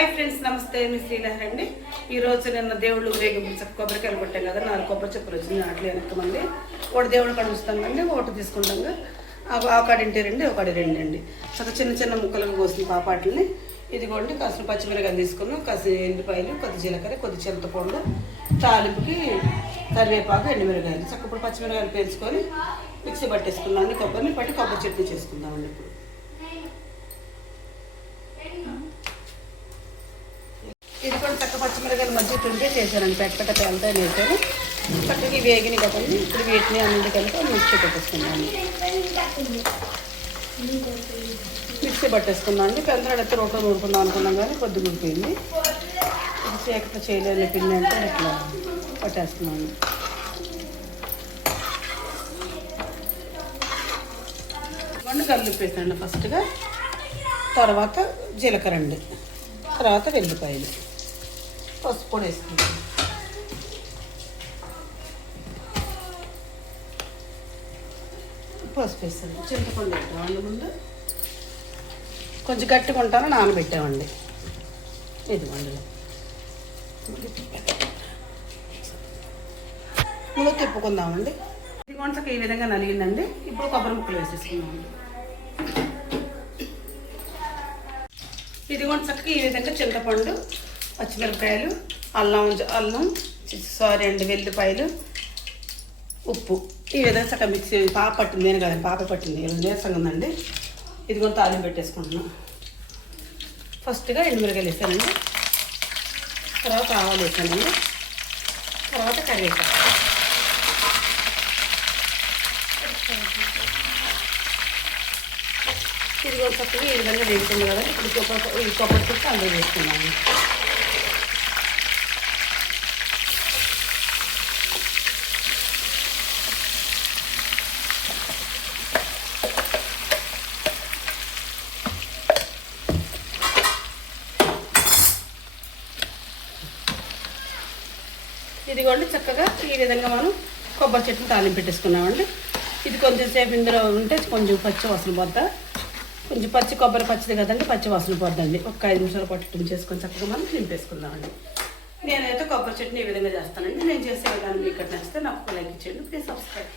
Hi friends, నమస్తే. మీ శ్రీలహరి అండి. ఈరోజు నిన్న దేవుళ్ళు ఊరేగింపు కొబ్బరికాయలు కొట్టాం కదా, 4 కొబ్బరి చెప్పులు వచ్చింది. అట్లా వెనకమంది ఒకటి దేవుళ్ళు కడుస్తామండి, ఒకటి తీసుకుంటాం. ఒకటి ఇంటి ఒకటి 2 అండి. చక్క చిన్న చిన్న ముక్కలకు కోసిన పాపాటల్ని ఇదిగోండి. కాసిన పచ్చిమిరకాయలు తీసుకున్నాం, కాసిన ఎండిపాయలు, కొద్ది జీలకర్ర, కొద్ది చింతపండు, తాలింపుకి కరివేపాకు, ఎండుమిరకాయలు. చక్క ఇప్పుడు పచ్చిమిరకాయలు పేర్చుకొని మిక్సీ పట్టేసుకున్నాం. కొబ్బరిని పట్టి కొబ్బరి చట్నీ చేసుకుందామండి. ఇప్పుడు ఇది కూడా చక్క పచ్చిమిరకాయలు మధ్య తుంటే చేశానండి. పెట్ట పేలతో వేసాను. పక్కకి వేగిని కదండి. ఇప్పుడు వీటిని అన్నింటి కలిపి మిక్సీ పెట్టేసుకున్నాను. మిక్సీ పట్టేసుకున్నాను అండి. పెందరాడైతే రోట్లో నూరుకుందాం అనుకున్నాం కానీ కొద్ది గుడిపోయింది. ఇది చీకట్లో చేయలేని పిండి అంటే ఇట్లా పట్టేస్తున్నాను. కల్లుప్పేసాను ఫస్ట్గా, తర్వాత జీలకర్ర అండి, తర్వాత వెల్లిపాయలు, పసుపు కూడా వేసుకుంటాం. పసుపు వేస్తాను. చింతపండు పెట్టామండి. ముందు కొంచెం గట్టిగా ఉంటాను, నానబెట్టామండి. ఇది వండలో ముందు తిప్పుకుందామండి. ఇది కొంచెం ఈ విధంగా నలిగిందండి. ఇప్పుడు కొబ్బరి ముక్కలు వేసేసుకుందామండి. ఇది కూడా చక్కగా ఈ విధంగా చింతపండు, పచ్చిమిరపకాయలు, అల్లం వెల్లిపాయలు, ఉప్పు ఈ విధంగా చక్కగా మిక్సీ పాప పట్టింది. నేను కదండి, పాప పట్టింది. నీరసంగా ఉందండి. ఇది కూడా తాలింపు పెట్టేసుకుంటున్నాం. ఫస్ట్గా ఎండుమిరకాయలు వేసానండి, తర్వాత ఆవాలు వేసానండి, తర్వాత కరివేపాకు. ఇది కూడా చక్కగా ఈ విధంగా వేసుకుంది కదా. ఇప్పుడు ఈ కొబ్బరి చుట్టూ అందులో వేసుకున్నాను. ఇదిగోండి చక్కగా ఈ విధంగా మనం కొబ్బరి చెట్టుని తాలింపు పెట్టేసుకున్నామండి. ఇది కొంచెం సేపు ఇందులో ఉంటే కొంచెం పచ్చి వాసన పోద్దా, కొంచెం కొబ్బరి పచ్చిది కదండి, పచ్చి వాసన పోద్దండి. ఒక 5 నిమిషాలు పట్టు చేసుకొని చక్కగా మనం నింపేసుకుందామండి. నేనైతే కొబ్బరి చట్నీ ఈ విధంగా చేస్తానండి. నేను చేసే విధానం మీకు నచ్చితే నాకు లైక్ ఇచ్చేయండి. Please subscribe.